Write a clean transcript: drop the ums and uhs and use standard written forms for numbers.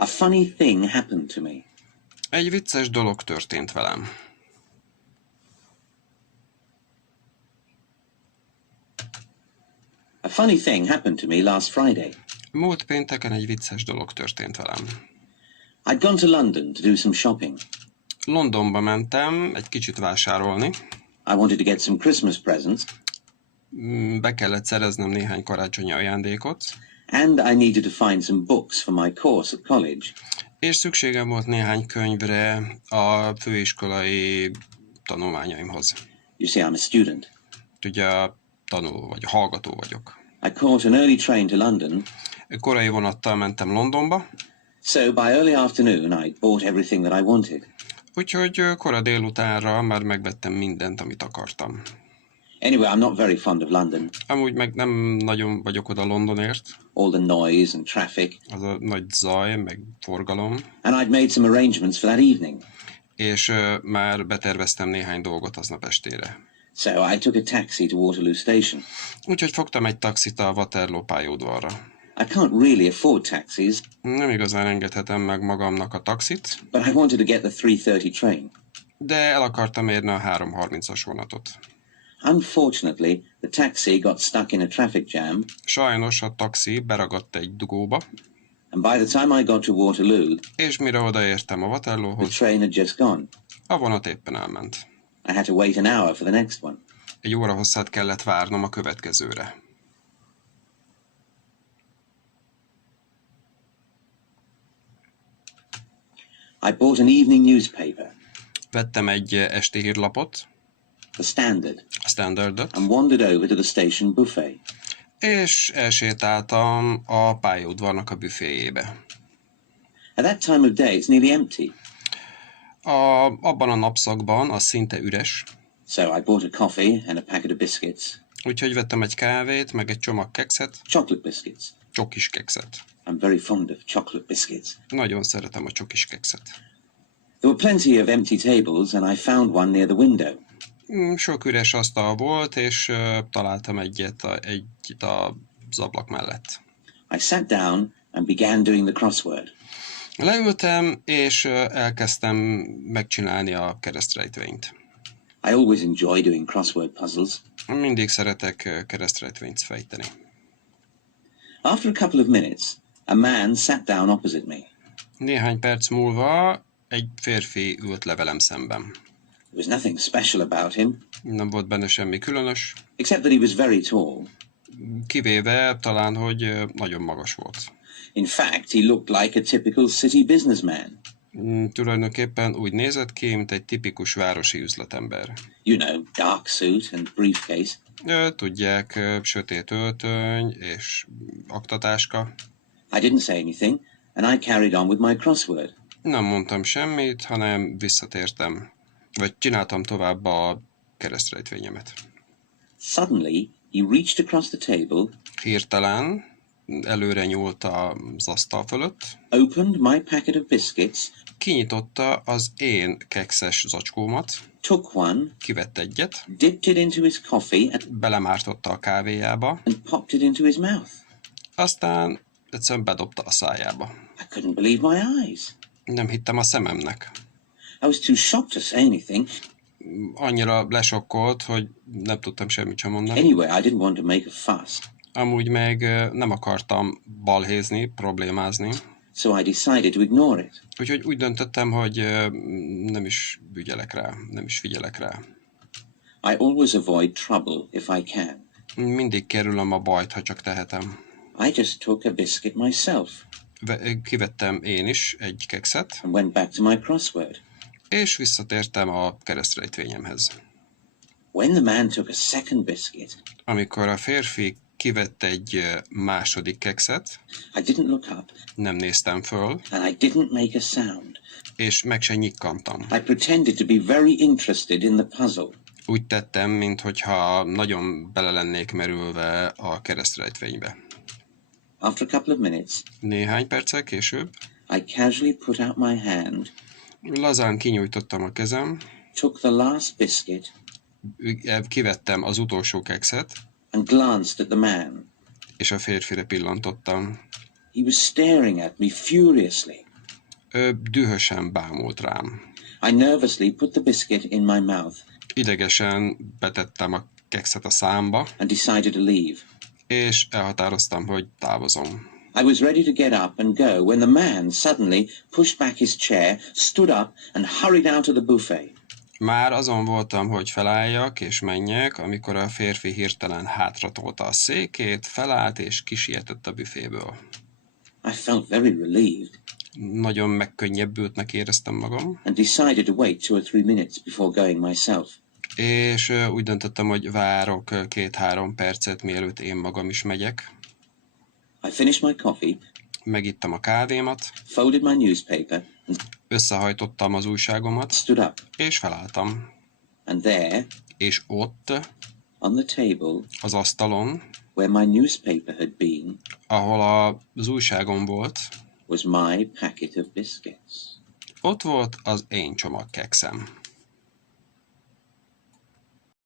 A funny thing happened to me. Egy vicces dolog történt velem. A funny thing happened to me last Friday. Múlt pénteken egy vicces dolog történt velem. I'd gone to London to do some shopping. Londonba mentem egy kicsit vásárolni. I wanted to get some Christmas presents. Be kellett szereznem néhány karácsonyi ajándékot. And I needed to find some books for my course at college. És szükségem volt néhány könyvre a főiskolai tanulmányaimhoz. You see, I'm a student. Ugye tanuló vagy hallgató vagyok. I caught an early train to London. Korai vonattal mentem Londonba. So by early afternoon I bought everything that I wanted. Úgyhogy kora délutánra már megvettem mindent, amit akartam. Anyway, I'm not very fond of London. Amúgy meg nem nagyon vagyok oda Londonért. All the noise and traffic. Az a nagy zaj, meg forgalom. And I'd made some arrangements for that evening. És már beterveztem néhány dolgot aznap estére. So I took a taxi to Waterloo Station. Úgyhogy fogtam egy taxit a Waterloo pályaudvarra. I can't really afford taxis. Nem igazán engedhetem meg magamnak a taxit. But I wanted to get the 3:30 train. De el akartam érni a 3:30-as vonatot. Unfortunately, the taxi got stuck in a traffic jam. Sajnos a taxi beragadt egy dugóba. And by the time I got to Waterloo, És mire odaértem a the Waterloohoz, train had just gone. a vonat éppen elment. I had to wait an hour for the next one. Egy óra hosszát kellett várnom a következőre. I bought an evening newspaper, Vettem egy esti hírlapot, the Standard, a Standardot, and wandered over to the station buffet. és elsétáltam a pályaudvarnak a büféjébe. At that time of day, it's nearly empty. Abban a napszakban az szinte üres, So I bought a coffee and a packet of biscuits, úgyhogy vettem egy kávét, meg egy csomag kekszet, chocolate biscuits. csokis kekszet. I'm very fond of chocolate biscuits. Nagyon szeretem a csokis kekszet. There were plenty of empty tables, and I found one near the window. Sok üres asztal volt, és találtam egyet az ablak mellett. I sat down and began doing the crossword. Leültem, és elkezdtem megcsinálni a keresztrejtvényt. I always enjoy doing crossword puzzles. Mindig szeretek keresztrejtvényt fejteni. After a couple of minutes, a man sat down opposite me. Néhány perc múlva egy férfi ült le velem szemben. There was nothing special about him, Nem volt benne semmi különös, except that he was very tall. kivéve talán, hogy nagyon magas volt. In fact, he looked like a typical city businessman. Tulajdonképpen úgy nézett ki, mint egy tipikus városi üzletember. You know, dark suit and briefcase. Tudják, sötét öltöny és aktatáska. I didn't say anything, and I carried on with my crossword. Nem mondtam semmit, hanem visszatértem, vagy csináltam tovább a keresztrejtvényemet. Suddenly, he reached across the table, Hirtelen előre nyúlt az asztal fölött, opened my packet of biscuits, kinyitotta az én kekszes zacskómat, took one, kivett egyet, dipped it into his coffee, belemártotta a kávéjába, and popped it into his mouth. aztán egyszerűen bedobta a szájába. I couldn't believe my eyes. Nem hittem a szememnek. I was too shocked to say anything. Annyira lesokkolt, hogy nem tudtam semmit sem mondani. Anyway, I didn't want to make a fuss, Amúgy meg nem akartam balhézni, problémázni. so I decided to ignore it. Úgyhogy úgy döntöttem, hogy nem is ügyelek rá, nem is figyelek rá. I always avoid trouble if I can. Mindig kerülöm a bajt, ha csak tehetem. I just took a biscuit myself Kivettem én is egy kekszet, and went back to my crossword. és visszatértem a keresztrejtvényemhez. When the man took a second biscuit, Amikor a férfi kivett egy második kekszet, I didn't look up nem néztem föl, and I didn't make a sound. és meg se nyikkantam. I pretended to be very interested in the puzzle. Úgy tettem, minthogyha nagyon bele lennék merülve a keresztrejtvénybe. After a couple of minutes, Néhány perccel később I casually put out my hand, lazán kinyújtottam a kezem, took the last biscuit, kivettem az utolsó kekszet, and glanced at the man. és a férfire pillantottam. He was staring at me furiously. Dühösen bámult rám. I nervously put the biscuit in my mouth Idegesen betettem a kekszet a számba, and decided to leave. és elhatároztam, hogy távozom. I was ready to get up and go when the man suddenly pushed back his chair, stood up and hurried out of the buffet. Már azon voltam, hogy felálljak és menjek, amikor a férfi hirtelen hátratolta a székét, felállt és kisietett a büféből. I felt very relieved Nagyon megkönnyebbültnek éreztem magam, and decided to wait 2 or 3 minutes before going myself. és úgy döntöttem, hogy várok 2-3 percet, mielőtt én magam is megyek. I finished my coffee, Megittam a kávémat, folded my newspaper and összehajtottam az újságomat, stood up. és felálltam. And there, És ott, on the table, az asztalon, where my newspaper had been, ahol az újságom volt, was my packet of biscuits. ott volt az én csomagkekszem.